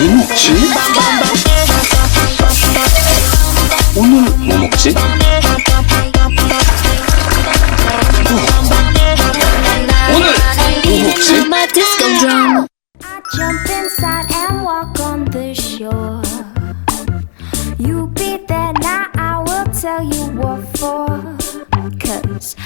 뭐 먹지? 오늘 뭐 먹지? 어. 오늘 뭐 먹지? my disco drum. I jump inside and walk on the shore. You be there now, I will tell you what for. Cause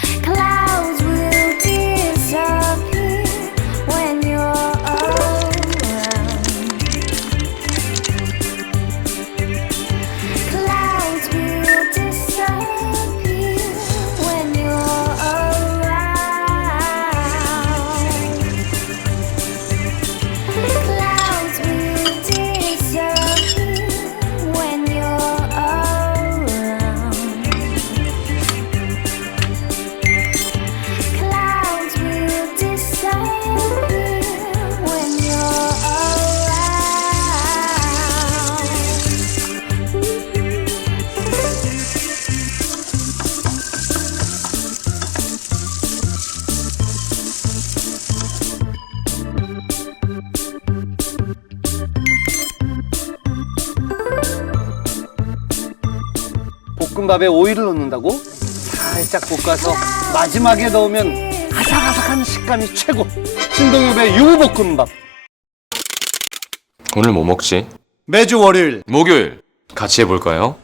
볶음밥에 오이를 넣는다고? 살짝 볶아서 마지막에 넣으면 아삭아삭한 식감이 최고. 신동엽의 유부볶음밥. 오늘 뭐 먹지? 매주 월요일 목요일 같이 해볼까요?